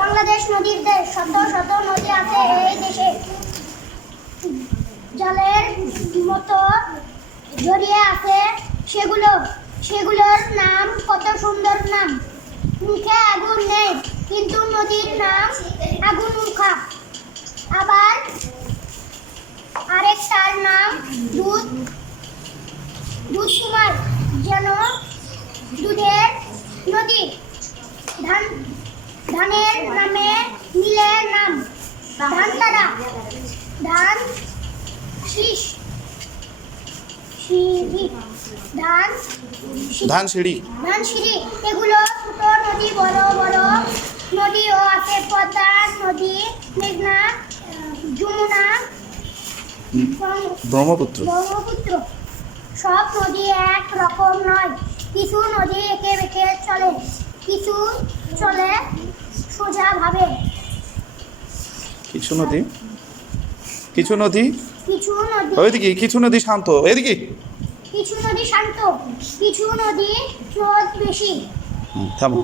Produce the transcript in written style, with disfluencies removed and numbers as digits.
বাংলাদেশ নদীর দেশ, শত শত নদী আছে এই দেশে। জলের মতো জড়িয়ে আছে সেগুলোর নাম কত সুন্দর নাম। মুখে আগুন নেই কিন্তু নদীর নাম আগুন মুখা। আবার আরেকটার নাম দুধ কুমার, যেন দুধের নদী। ধানের নামে মিলে নাম ধানতারা, ধান শীষ, ধানসিঁড়ি। এগুলো ছোট নদী, বড় বড় নদীও আছে। পদ্মা নদী, মেঘনা, যমুনা, ব্রহ্মপুত্র। সব নদী এক রকম নয়। কিছু নদী এঁকে বেঁকে চলে, কিছু চলে সোজা ভাবে। কিছু নদী ওইদিকে, কিছু নদী শান্ত, এদিকে কিছু নদী শান্ত, কিছু নদী স্রোত বেশি। থামো।